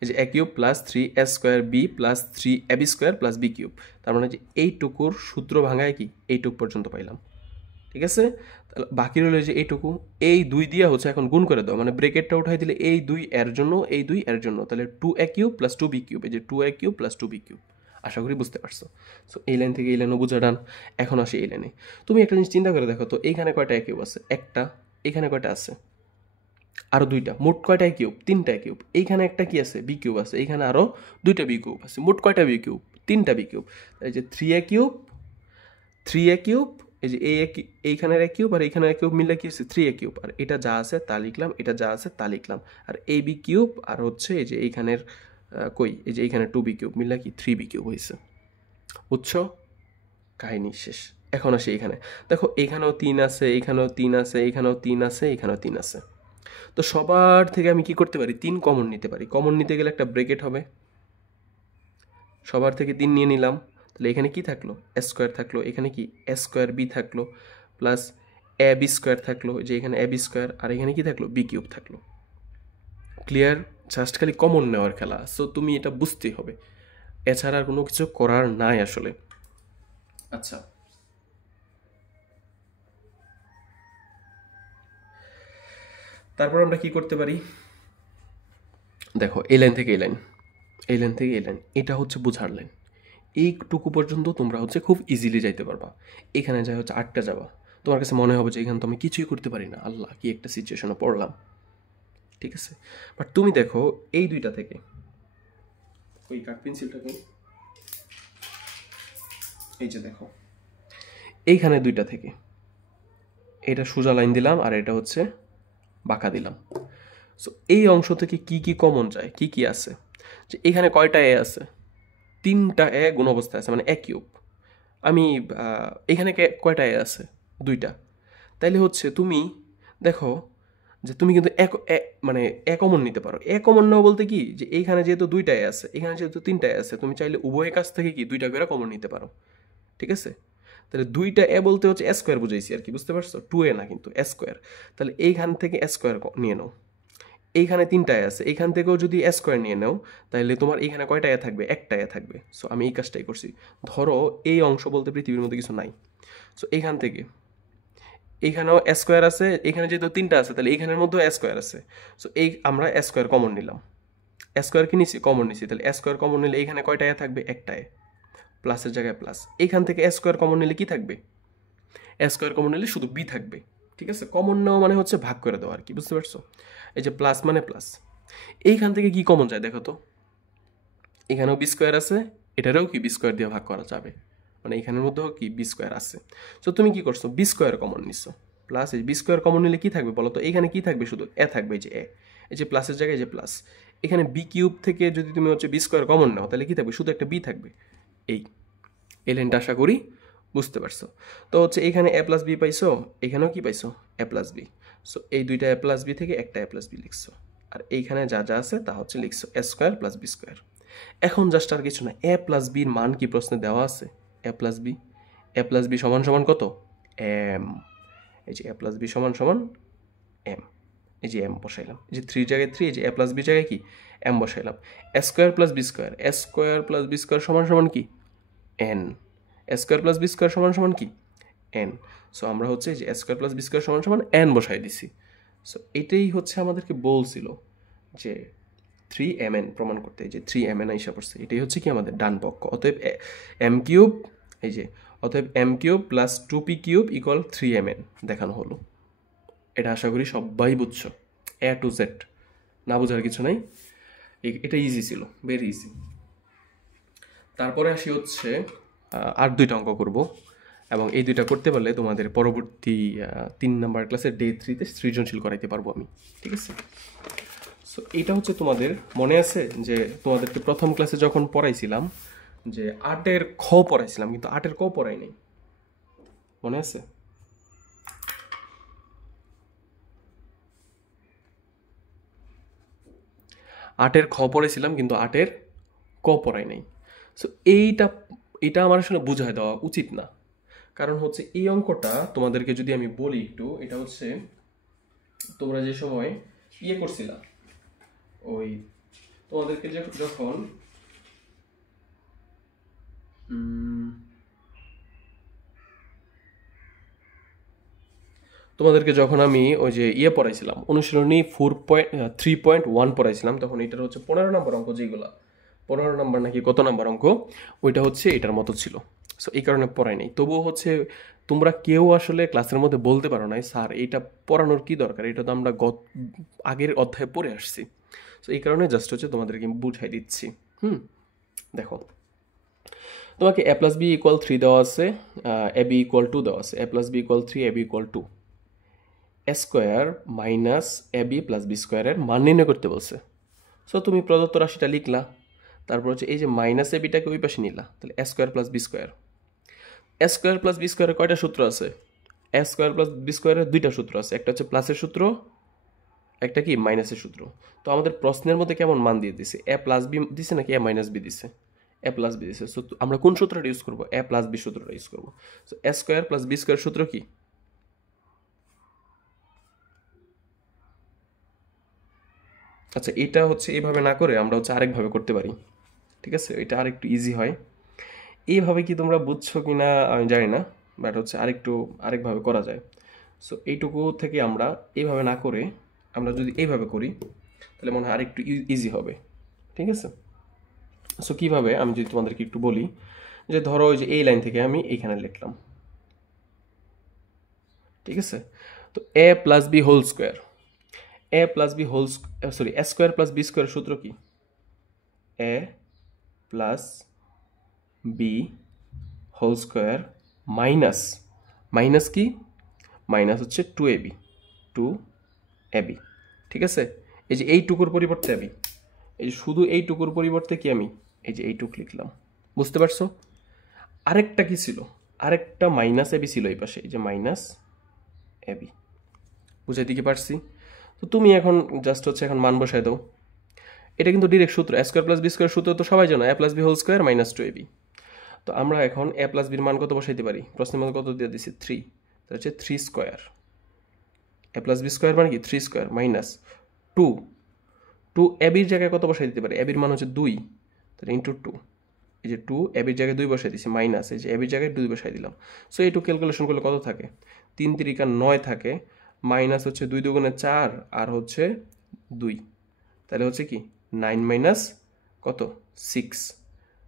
এই যে a cube plus 3a square b plus 3ab square plus b cube. তার মানে যে এইটুকুর সূত্র ভাঙায় কি? এইটুক পর্যন্ত পাইলাম, ঠিক আছে। তাহলে বাকি রইল যে এইটুকু, এই 2 দিয়ে হচ্ছে এখন গুণ করে দাও, মানে ব্রেকেটটা উঠাই দিলে এই 2 এর জন্য, এই 2 এর জন্য, তাহলে 2a cube plus 2b cube, এই যে 2a cube plus 2b cube আশা করি বুঝতে পারছো। সো এই লাইন থেকে এই লাইনও বুঝা ডান। এখন আসি এই লাইনে। তুমি একটা জিনিস চিন্তা করে দেখো তো, এইখানে কয়টা এ কিউব আছে? একটা। এখানে কয়টা আছে? আরও দুইটা। মোট কয়টা কিউব? তিনটা কিউব। এইখানে একটা কি আছে? বি কিউব আছে। এইখানে আরও দুইটা বি কিউব আছে। মোট কয়টা বি কিউব? তিনটা বি কিউব। এই যে 3a কিউব, 3a কিউব, এই যে এইখানের এ কিউব আর এইখানের এ কিউব মিলে কি আছে? 3a cube. আর এটা যা আছে তা লিখলাম, এটা যা আছে তা লিখলাম। আর এই বি কিউব আর হচ্ছে এই যে এইখানের কই, এই যে এইখানে 2b কিউব মিলে কি 3b কিউব হয়েছে। বুঝছো? কাহিনী শেষ। এখন আসি এখানে। দেখো এখানেও 3 আছে, এখানেও 3 আছে, এখানেও 3 আছে, এখানেও 3 আছে। তো সবার থেকে আমি কি করতে পারি? 3 কমন নিতে পারি। কমন নিতে গেলে একটা ব্রেকেট হবে। সবার থেকে 3 নিয়ে নিলাম। তাহলে এখানে কি থাকলো? এ স্কোয়ার থাকলো। এখানে কি এ স্কোয়ার বি থাকলো, প্লাস এ বি স্কোয়ার থাকলো, যে এখানে এ বি স্কোয়ার, আর এখানে কি থাকলো? বি কিউব থাকলো। ক্লিয়ার? জাস্ট খালি কমন নেওয়ার খেলা। সো তুমি এটা বুঝতেই হবে, এছাড়া আর কোনো কিছু করার নাই আসলে। আচ্ছা, তারপর আমরা কি করতে পারি? দেখো এই লাইন থেকে এই লাইন, এই লাইন থেকে এই লাইন, এটা হচ্ছে বোঝার লাইন। এইটুকু পর্যন্ত তোমরা হচ্ছে খুব ইজিলি যাইতে পারবা। এখানে যাই হচ্ছে 8টা যাবা, তোমার কাছে মনে হবে যে এখানে তো আমি কিছুই করতে পারি না, আল্লাহ কি একটা সিচুয়েশনে পড়লাম। ঠিক আছে, বাট তুমি দেখো এই দুইটা থেকে, ওই কাঠ পেন্সিলটা কই, এই যে দেখো এইখানে দুইটা থেকে এটা সোজা লাইন দিলাম আর এটা হচ্ছে বাঁকা দিলাম। সো এই অংশ থেকে কি কি কমন যায়, কি কি আছে? যে এখানে কয়টা এ আছে? 3টা এ গুণ অবস্থায় আছে, মানে এ কিউব। আমি এখানে কয়টা এ আছে? 2টা। তাইলে হচ্ছে তুমি দেখো যে তুমি কিন্তু মানে এ কমন নিতে পারো। এ কমন নেওয়া বলতে কি, যে এইখানে যেহেতু 2টা এ আছে, এখানে যেহেতু 3টা এ আছে, তুমি চাইলে উভয়ের কাছ থেকে কি 2টা করে কমন নিতে পারো। ঠিক আছে, তাহলে 2টা এ বলতে হচ্ছে এ স্কোয়ার বুঝাইছি আর কি, বুঝতে পারছো? 2a না কিন্তু এ স্কোয়ার। তাহলে এইখান থেকে এ স্কোয়ার নিয়ে নাও। এইখানে 3টা এ আছে, এইখান থেকেও যদি এ স্কোয়ার নিয়ে নাও, তাহলে তোমার এইখানে কয়টা এ থাকবে? একটা এ থাকবে। সো আমি এই কাজটাই করছি। ধরো এই অংশ বলতে পৃথিবীর মধ্যে কিছু নাই। সো এইখান থেকে এইখানেও এ স্কোয়ার আছে, এখানে যেহেতু 3টা আছে তাহলে এইখানের মধ্যেও এ স্কোয়ার আছে। সো এই আমরা এ স্কোয়ার কমন নিলাম। এ স্কোয়ার কি নিছি? কমন নিছি। তাহলে এ স্কোয়ার কমন নিলে এইখানে কয়টা এ থাকবে? একটা এ, প্লাসের জায়গায় প্লাস। এইখান থেকে এ স্কোয়ার কমন নিলে কি থাকবে? এ স্কোয়ার কমন নিলে শুধু বি থাকবে। ঠিক আছে, কমন নেওয়া মানে হচ্ছে ভাগ করে দেওয়া আর কি, বুঝতে পারছো? এই যে প্লাস মানে প্লাস। এইখান থেকে কি কমন যায় দেখো তো, এখানেও বি স্কোয়ার আছে, এটারেও কি বি স্কোয়ার দিয়ে ভাগ করা যাবে, মানে এখানের মধ্যেও কি বি স্কোয়ার আছে। সো তুমি কি করছো? বি স্কোয়ার কমন নিচ্ছ, প্লাস এই বি স্কোয়ার কমন নিলে কি থাকবে বলো তো? এখানে কি থাকবে? শুধু এ থাকবে, এই যে এ, এই যে প্লাসের জায়গায় যে প্লাস। এখানে বি কিউব থেকে যদি তুমি হচ্ছে বি স্কোয়ার কমন নাও তাহলে কি থাকবে? শুধু একটা বি থাকবে। এই এই লাইনটা আশা করি বুঝতে পারছো। তো হচ্ছে এখানে এ প্লাস বি পাইছো, এখানেও কি পাইছো? এ প্লাস বি। সো এই দুইটা এ প্লাস বি থেকে একটা এ প্লাস বি লিখছো, আর এইখানে যা যা আছে তা হচ্ছে লিখছো এ স্কোয়ার প্লাস বি স্কোয়ার। এখন জাস্ট আর কিছু না, এ প্লাস বির মান কি প্রশ্নে দেওয়া আছে? এ প্লাস বি, এ প্লাস বি সমান সমান কত? এম। এই যে এ প্লাস বি সমান সমান এম, এই যে এম বসাইলাম, এই যে 3 জায়গায় 3, এই যে এ প্লাস বি জায়গায় কি M বসাইলাম। A square plus B square, a square plus B square সমান সমান কি? এন। এ স্কোয়ার প্লাস বি স্কোয়ার সমান সমান কি? এন। সো আমরা হচ্ছে যে a square plus B square সমান সমান এন বসাই দিছি। সো এটাই হচ্ছে আমাদেরকে বলছিল যে 3mn প্রমাণ করতে, এই যে 3mn আইসা পড়ছে, এটাই হচ্ছে কি আমাদের ডান পক্ষ। অতএব এম কিউব, এই যে অতএব M cube plus 2p cube equal 3mn দেখানো হলো। এটা আশা করি সবাই বুঝছো, এ টু জেড, না বোঝার কিছু নাই। এটা ইজি ছিল, ভেরি ইজি। তারপরে আসি হচ্ছে আর 2টা অঙ্ক করব, এবং এই 2টা করতে পারলে তোমাদের পরবর্তী 3 নাম্বার ক্লাসের ডে 3-তে সৃজনশীল করাইতে পারবো আমি। ঠিক আছে, সো এটা হচ্ছে তোমাদের মনে আছে যে তোমাদেরকে প্রথম ক্লাসে যখন পড়াইছিলাম যে 8-এর খ পড়াইছিলাম, কিন্তু 8-এর ক পড়াই নাই, মনে আছে? আটের খ পড়েছিলাম কিন্তু 8-এর ক পড়াই নাই। সো এটা আমার আসলে বুঝায় দেওয়া উচিত না, কারণ হচ্ছে এই অঙ্কটা তোমাদেরকে যদি আমি বলি একটু, এটা হচ্ছে তোমরা যে সময় ইয়ে করছিলা, ওই তোমাদেরকে যখন তোমাদেরকে যখন আমি ওই যে ইয়ে পড়াইছিলাম, অনুশীলনী 3.1 পড়াইছিলাম, তখন এটার হচ্ছে 15 নম্বর অঙ্ক যেগুলা, 15 নম্বর নাকি কত নম্বর অঙ্ক, ওইটা হচ্ছে এটার মতো ছিল। সো এই কারণে পড়াই নাই। তবুও হচ্ছে তোমরা কেউ আসলে ক্লাসের মধ্যে বলতে পারো নাই স্যার এইটা পড়ানোর কি দরকার, এটা তো আমরা আগের অধ্যায়ে পড়ে আসছি। সো এই কারণে জাস্ট হচ্ছে তোমাদেরকে বুঝাই দিচ্ছি। দেখো, তোমাকে a প্লাস বি ইকুয়াল 3 দেওয়া আছে, এ বি ইকুয়াল 2 দেওয়া আছে, a plus B equal 3, A B equal 2, A square minus A B plus B স্কোয়ারের মান নির্ণয় করতে বলছে। সো তুমি প্রদত্ত রাশিটা লিখলা, তারপর হচ্ছে এই যে মাইনাস এ বিটাকে ওই পাশে নিলা, তাহলে a square plus B square. A square plus B স্কোয়ারের কয়টা সূত্র আছে? এ স্কোয়ার প্লাস বি স্কোয়ারের দুইটা সূত্র আছে, একটা হচ্ছে প্লাসের সূত্র, একটা কি মাইনাসের সূত্র। তো আমাদের প্রশ্নের মধ্যে কেমন মান দিয়ে দিছে, এ প্লাস বি দিছে নাকি এ মাইনাস বি দিছে? এ প্লাস বি দিছে। সো আমরা কোন সূত্রটা ইউজ করবো? এ প্লাস বি সূত্রটা ইউজ করবো। সো এ স্কোয়ার প্লাস বি স্কোয়ার সূত্র কি? আচ্ছা, এটা হচ্ছে এইভাবে না করে আমরা হচ্ছে আরেকভাবে করতে পারি, ঠিক আছে? এটা আরেকটু ইজি হয়। এইভাবে কি তোমরা বুঝছো কি না আমি জানি না, বাট হচ্ছে আরেকভাবে করা যায়। সো এইটুকু থেকে আমরা এইভাবে না করে আমরা যদি এইভাবে করি তাহলে মনে হয় আরেকটু ইজি হবে, ঠিক আছে? সো কীভাবে আমি যদি তোমাদেরকে একটু বলি, যে ধরো ওই যে এই লাইন থেকে আমি এইখানে লিখলাম, ঠিক আছে? তো a plus b whole square, a plus b whole sorry a square plus B square সূত্র কি? A plus b whole square minus, minus কি? মাইনাস হচ্ছে 2ab, 2ab, ঠিক আছে? এই যে এইটুকুর পরিবর্তে আমি এই যে শুধু এইটুকুর পরিবর্তে কি আমি এই যে এইটুক লিখলাম, বুঝতে পারছো? আরেকটা কি ছিল? আরেকটা মাইনাস এবি ছিল এই পাশে, এই যে মাইনাস এবি, বুঝাইতে কি পারছি? তো তুমি এখন জাস্ট হচ্ছে এখন মান বসাই দাও। এটা কিন্তু ডিরেক্ট সূত্র, a square plus B square সূত্র তো সবাই জানো, a plus b whole square minus 2ab। তো আমরা এখন এ প্লাস বির মান কত বসাইতে পারি? প্রশ্নের মধ্যে কত দিয়ে দিছি? 3, তাহলে হচ্ছে 3 square. A plus B square মানে কি? 3 স্কোয়ার মাইনাস 2, 2 এবির জায়গায় কত বসাই দিতে পারি? এবির মান হচ্ছে 2, তাহলে ইন্টু 2, এই যে 2 এবির জায়গায় 2 বসাই দিছি, মাইনাস এই যে এবির জায়গায় 2 বসাই দিলাম। সো এইটু ক্যালকুলেশন করলে কত থাকে? 3 3 9 থাকে, মাইনাস হচ্ছে 2 2 4 আর হচ্ছে 2, তাহলে হচ্ছে কি 9 মাইনাস কত? 6,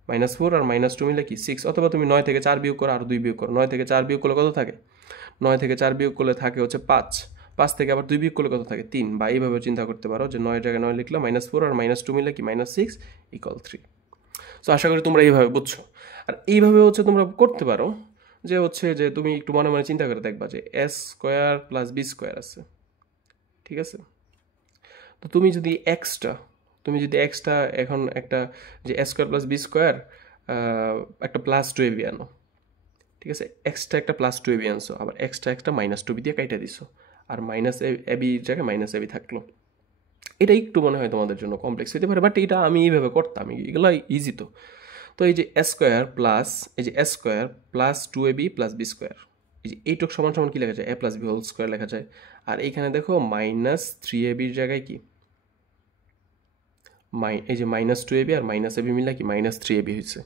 মাইনাস 4 আর মাইনাস 2 মিলে কি 6। অথবা তুমি 9 থেকে 4 বিয়োগ করো আর 2 বিয়োগ করো, 9 থেকে 4 বিয়োগ করলে কত থাকে? 9 থেকে 4 বিয়োগ করলে থাকে হচ্ছে 5, 5 থেকে আবার 2 বিয়োগ করলে কত থাকে? 3। বা এইভাবে চিন্তা করতে পারো যে 9 জায়গায় 9 লিখলাম, মাইনাস 4 আর মাইনাস 2 মিলে কি মাইনাস 6 ইকুয়াল 3। সো আশা করি তোমরা এইভাবে বুঝছো। আর এইভাবে হচ্ছে তোমরা করতে পারো যে হচ্ছে যে তুমি একটু মনে মনে চিন্তা করে দেখবা যে S square plus B square আছে, ঠিক আছে? তো তুমি যদি এক্সট্রা এখন একটা যে a square plus B square একটা প্লাস 2ab আনো, ঠিক আছে? এক্সট্রা একটা প্লাস 2ab আনছো, আবার এক্সট্রা একটা মাইনাস 2b দিয়ে কাইটা দিছো, আর মাইনাস এবির জায়গায় মাইনাস এবি থাকলো। এটা একটু মনে হয় তোমাদের জন্য কমপ্লেক্স হতে পারে, বাট এটা আমি এইভাবে করতাম, এগুলো ইজি। তো তো এই যে এ স্কোয়ার প্লাস এই যে a square plus 2ab plus B square, এই যে এইটুক সমান সমান কি লেখা যায়? A plus b whole square লেখা যায়। আর এইখানে দেখো মাইনাস 3abর জায়গায় কি এই যে মাইনাস 2ab আর মাইনাস এবি মিলে কি মাইনাস 3ab হয়েছে।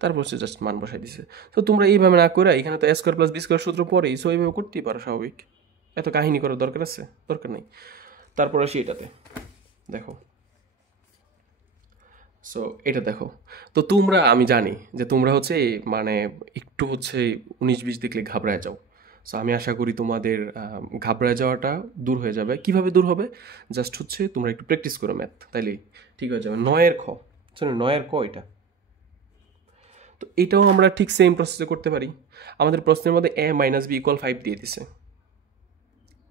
তারপর হচ্ছে জাস্ট মান বসাই দিছে। তো তোমরা এইভাবে না করে এখানে তো এ স্কোয়ার প্লাস বি স্কোয়ার সূত্র পরেই, সো এইভাবে করতেই পারো স্বাভাবিক, এত কাহিনী করার দরকার আছে? দরকার নেই। তারপর আসি এটাতে, দেখো। সো এটা দেখো, তো তোমরা আমি জানি যে তোমরা হচ্ছে মানে একটু হচ্ছে 19-20 দেখলে ঘাবড়ায় যাও। সো আমি আশা করি তোমাদের ঘাবড়ায় যাওয়াটা দূর হয়ে যাবে। কিভাবে দূর হবে? জাস্ট হচ্ছে তোমরা একটু প্র্যাকটিস করো ম্যাথ, তাইলেই ঠিক হয়ে যাবে। 9-এর খ, শোনো 9-এর ক এটা। তো এটাও আমরা ঠিক সেম প্রসেসে করতে পারি। আমাদের প্রশ্নের মধ্যে এ মাইনাস বি ইকুয়াল 5 দিয়ে দিছে,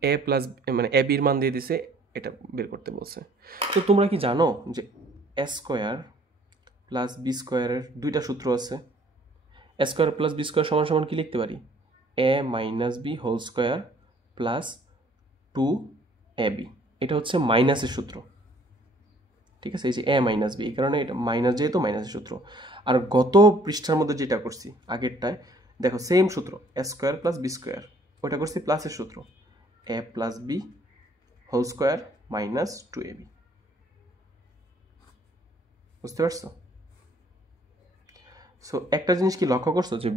এ প্লাস মানে এ বির মান দিয়ে দিছে, এটা বের করতে বলছে। তো তোমরা কি জানো যে এ স্কোয়ার প্লাস বি স্কোয়ারের দুইটা সূত্র আছে? A square plus B square সমান সমান কি লিখতে পারি? A minus B whole square plus 2ab, এটা হচ্ছে মাইনাসের সূত্র, ঠিক আছে? এই যে এ মাইনাস বি, এই কারণে এটা মাইনাস, যেহেতু মাইনাসের সূত্র। আর গত পৃষ্ঠার মধ্যে যেটা করছি আগেরটায়, দেখো সেম সূত্র, a square plus B square, ওটা করছি প্লাসের সূত্র, a plus b whole square minus 2ab, বুঝতে পারছো? সো একটা জিনিস কি লক্ষ্য করছো যে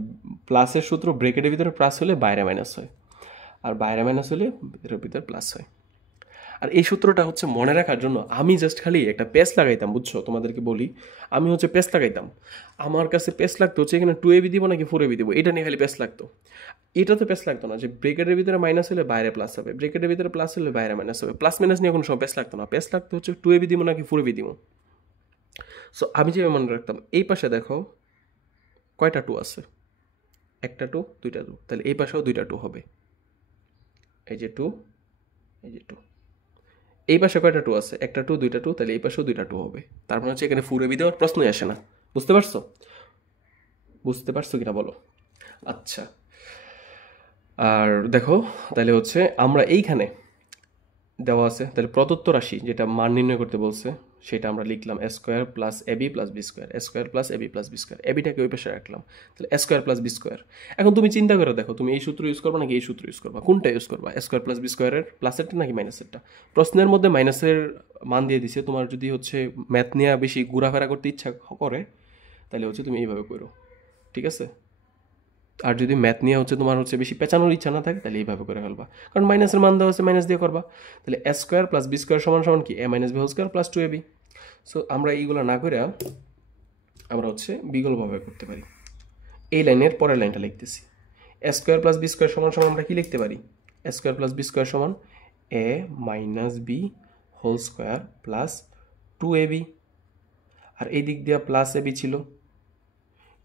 প্লাসের সূত্র ব্রেকেটের ভিতরে প্লাস হলে বাইরে মাইনাস হয়, আর বাইরে মাইনাস হলে ভিতরে ভিতরে প্লাস হয়। আর এই সূত্রটা হচ্ছে মনে রাখার জন্য আমি জাস্ট খালি একটা পেস লাগাইতাম, বুঝছো? তোমাদেরকে বলি, আমি হচ্ছে পেস লাগাইতাম। আমার কাছে পেস লাগতো হচ্ছে এখানে 2ab দিব নাকি 4ab দিব, এটা নিয়ে খালি পেস লাগতো। এটা তো পেস লাগতো না যে ব্রেকেটের ভিতরে মাইনাস হলে বাইরে প্লাস হবে, ব্রেকেটের ভিতরে প্লাস হলে বাইরে মাইনাস হবে, প্লাস মাইনাস নিয়ে কোনো সময় পেস লাগতো না। পেস লাগতো হচ্ছে 2ab দিব নাকি 4ab দিব। সো আমি যেভাবে মনে রাখতাম, এই পাশে দেখো কয়টা 2 আছে, একটা 2 দুইটা 2, তাহলে এই পাশেও দুইটা 2 হবে, এই যে 2, এই যে 2। এই পাশে কয়টা 2 আছে, একটা 2 দুইটা 2, তাহলে এই পাশেও দুইটা 2 হবে। তার মানে হচ্ছে এখানে 4ab দেওয়ার প্রশ্নই আসে না। বুঝতে পারছো? বুঝতে পারছো কিনা বলো? আচ্ছা, আর দেখো তাহলে হচ্ছে আমরা এইখানে দেওয়া আছে, তাহলে প্রদত্ত রাশি যেটা মান নির্ণয় করতে বলছে সেটা আমরা লিখলাম a square plus a b plus B square, a square plus a b plus B square, এবিটাকে ওই পাশে রাখলাম, তাহলে a square plus B square. এখন তুমি চিন্তা করে দেখো, তুমি এই সূত্র ইউজ করবা নাকি এই সূত্র ইউজ করবা, কোনটা ইউজ করবা? এ স্কোয়ার প্লাস বি স্কোয়ারের প্লাসেরটা নাকি মাইনাসেরটা? প্রশ্নের মধ্যে মাইনাসের মান দিয়ে দিছে, তোমার যদি হচ্ছে ম্যাথ নিয়ে বেশি ঘোরাফেরা করতে ইচ্ছা করে তাহলে হচ্ছে তুমি এইভাবে করো, ঠিক আছে? আর যদি ম্যাথ নিয়ে হচ্ছে তোমার হচ্ছে বেশি পেঁচানোর ইচ্ছা না থাকে তাহলে এইভাবে করে ফেলবা, কারণ মাইনাসের মান দেওয়া হচ্ছে মাইনাস দিয়ে করবা। তাহলে a square plus B square সমান সমান কি? A minus B whole square plus 2ab। So আমরা এইগুলো না করে আমরা হচ্ছে বিকল্পভাবে করতে পারি। এই লাইনের পরের লাইনটা লিখতেছি, A square plus B square সমান সমান আমরা কি লিখতে পারি? A square plus B square সমান A minus B whole square plus 2ab। আর এই দিক দিয়ে প্লাস এবি ছিল,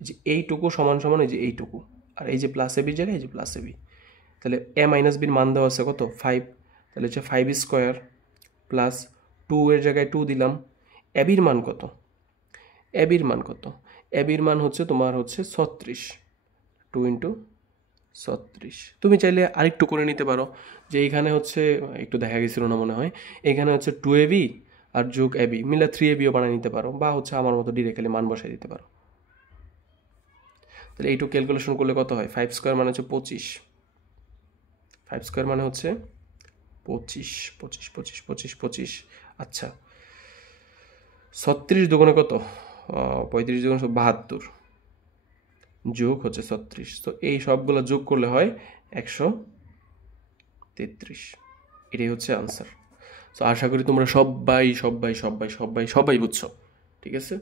যে এইটুকু সমান সমান এই যে এইটুকু, আর এই যে প্লাস এবি জায়গায় এই যে প্লাস এবি। তাহলে এ মাইনাস বির মান দেওয়া আছে কত? 5, তাহলে হচ্ছে 5 স্কোয়ার প্লাস 2 এর জায়গায় 2 দিলাম। এবির মান কত? এবির মান কত? এবির মান হচ্ছে তোমার হচ্ছে 36, 2 ইন্টু 36। তুমি চাইলে আরেকটু করে নিতে পারো, যে এইখানে হচ্ছে একটু দেখা গেছিল না মনে হয়, এখানে হচ্ছে 2ab আর যোগ এবি মিলে 3abও বানিয়ে নিতে পারো, বা হচ্ছে আমার মতো ডিরেক্টলি মান বসাই দিতে পারো। তাহলে এইটুকু ক্যালকুলেশন করলে কত হয়? 5 স্কোয়ার মানে হচ্ছে 25, 5 স্কোয়ার মানে হচ্ছে 25, 25, 25, 25, 25। আচ্ছা, 36 দুগুণে কত? 35 দুগুণে 72 যোগ হচ্ছে 36। তো এই সবগুলো যোগ করলে হয় 133। এটাই হচ্ছে আনসার। সো আশা করি তোমরা সবাই সবাই সবাই সবাই সবাই বুঝছো, ঠিক আছে?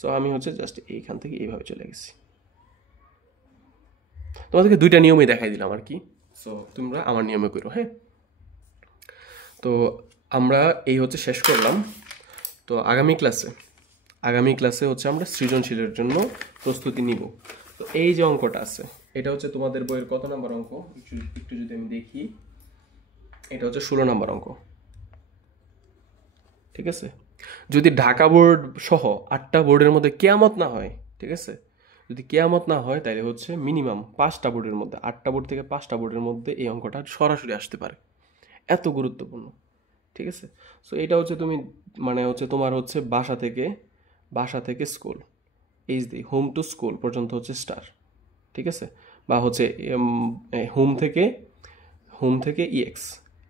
সো আমি হচ্ছে জাস্ট এইখান থেকে এইভাবে চলে গেছি, তোমাদেরকে দুইটা নিয়মই দেখাই দিলাম আর কি। সো তোমরা আমার নিয়মে করো, হ্যাঁ? তো আমরা এই হচ্ছে শেষ করলাম। তো আগামী ক্লাসে হচ্ছে আমরা সৃজনশীলের জন্য প্রস্তুতি নিব। তো এই যে অঙ্কটা আছে, এটা হচ্ছে তোমাদের বইয়ের কত নাম্বার অঙ্ক একটু যদি আমি দেখি, এটা হচ্ছে 16 নাম্বার অঙ্ক, ঠিক আছে? যদি ঢাকা বোর্ড সহ 8টা বোর্ডের মধ্যে কেয়ামত না হয়, ঠিক আছে, যদি কেয়ামত না হয় তাহলে হচ্ছে মিনিমাম 5টা বোর্ডের মধ্যে, 8টা বোর্ড থেকে 5টা বোর্ডের মধ্যে এই অঙ্কটা সরাসরি আসতে পারে, এত গুরুত্বপূর্ণ, ঠিক আছে? সো এটা হচ্ছে তুমি মানে হচ্ছে তোমার হচ্ছে বাসা থেকে school, H D home to school পর্যন্ত হচ্ছে স্টার, ঠিক আছে? বা হচ্ছে হোম থেকে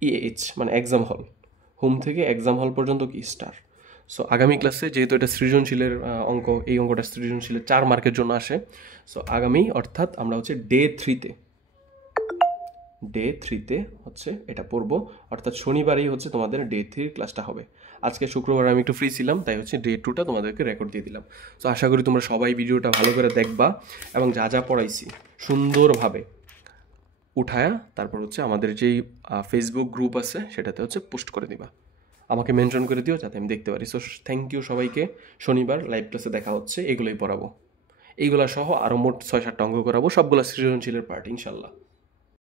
ইএইচ মানে এক্সাম হল, হোম থেকে এক্সাম হল পর্যন্ত কি স্টার। সো আগামী ক্লাসে যেহেতু এটা সৃজনশীলের অঙ্ক, এই অঙ্কটা সৃজনশীলের 4 মার্কের জন্য আসে। সো আগামী অর্থাৎ আমরা হচ্ছে ডে থ্রিতে হচ্ছে এটা পড়বো, অর্থাৎ শনিবারই হচ্ছে তোমাদের ডে 3 ক্লাসটা হবে। আজকে শুক্রবার আমি একটু ফ্রি ছিলাম, তাই হচ্ছে ডে 2টা তোমাদেরকে রেকর্ড দিয়ে দিলাম। সো আশা করি তোমরা সবাই ভিডিওটা ভালো করে দেখবা এবং যা যা পড়াইছি সুন্দরভাবে উঠায়া তারপর হচ্ছে আমাদের যেই ফেসবুক গ্রুপ আছে সেটাতে হচ্ছে পোস্ট করে দিবা, আমাকে মেনশন করে দিও যাতে আমি দেখতে পারি। সো থ্যাংক ইউ সবাইকে। শনিবার লাইভ ক্লাসে দেখা হচ্ছে, এগুলোই পড়াবো, এইগুলা সহ আরও মোট 6-7টা অঙ্ক করাবো, সবগুলো সৃজনশীলের পার্ট ইনশাল্লাহ।